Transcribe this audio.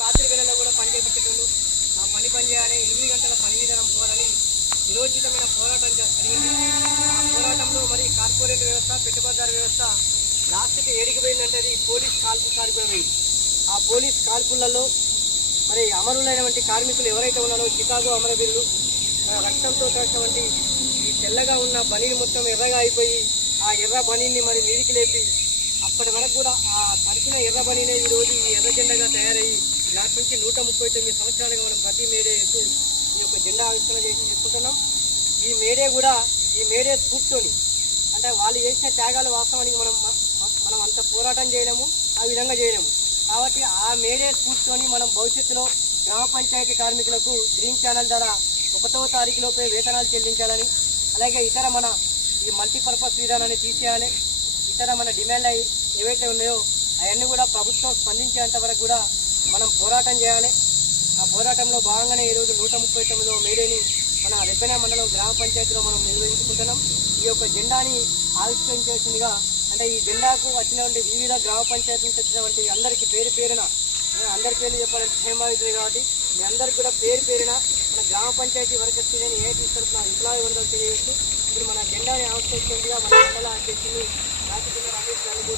రాత్రి వేళల్లో కూడా పని చేయించేటోళ్ళు ఆ పని చేయాలి, 8 గంటల పని విధానం పోవాలని నిరోచితమైన పోరాటం జరిగింది. ఆ పోరాటంలో మరి కార్పొరేట్ వ్యవస్థ, పెట్టుబడిదారు వ్యవస్థ లాస్ట్కి ఏడికి పోయిందంటే అది పోలీస్ కాల్పులు పోయింది. ఆ పోలీస్ కాల్పులలో మరి అమరులైనటువంటి కార్మికులు ఎవరైతే ఉన్నారో చికాగో అమరవీరులు రక్తంతో కలిసినటువంటి ఈ తెల్లగా ఉన్న బనీని మొత్తం ఎర్రగా అయిపోయి ఆ ఎర్ర బనీని మరి నీటికి లేపి అప్పటి వరకు కూడా ఆ తరిచిన ఎర్ర బనీనే ఈరోజు ఈ ఎర్ర జెండాగా తయారయ్యి నాటి నుంచి 139 సంవత్సరాలుగా మనం ప్రతి మేడే ఈ యొక్క జెండా ఆవిష్కరణ చేసుకుంటున్నాం. ఈ మేడే స్ఫూర్తితోని అంటే వాళ్ళు చేసిన త్యాగాలు వాస్తవానికి మనం అంత పోరాటం చేయలేము, ఆ విధంగా చేయలేము. కాబట్టి ఆ మేడే స్ఫూర్తితోని మనం భవిష్యత్తులో గ్రామ పంచాయతీ కార్మికులకు గ్రీన్ ఛానల్ ద్వారా 1వ తారీఖులోపే వేతనాలు చెల్లించాలని, అలాగే ఇతర మన ఈ మల్టీపర్పస్ విధానాన్ని తీసేయాలి. ఇతర మన డిమాండ్లు ఏవైతే ఉన్నాయో అవన్నీ కూడా ప్రభుత్వం స్పందించేంత వరకు కూడా మనం పోరాటం చేయాలి. ఆ పోరాటంలో భాగంగానే ఈరోజు 139వ మేడేని మన రెబ్బెన మండలం గ్రామ పంచాయతీలో మనం నిర్వహించుకుంటున్నాం. ఈ యొక్క జెండాని ఆవిష్కరించేసిందిగా అంటే ఈ జెండాకు వచ్చినటువంటి వివిధ గ్రామ పంచాయతీలకు వచ్చినటువంటి అందరికీ పేరున అందరి పేర్లు చెప్పాలంటే హేమావిద్యులు కాబట్టి మీ అందరికి కూడా పేరున మన గ్రామ పంచాయతీ వర్కర్స్ యూనియన్ ఏ తీసుకున్న ఎంప్లాయీ వర్గాలు తెలియజేస్తూ ఇప్పుడు మన జెండాని ఆవిష్కరించేందుగా మన మండల అధ్యక్షులు రాజకీయ రమేష్ గారిని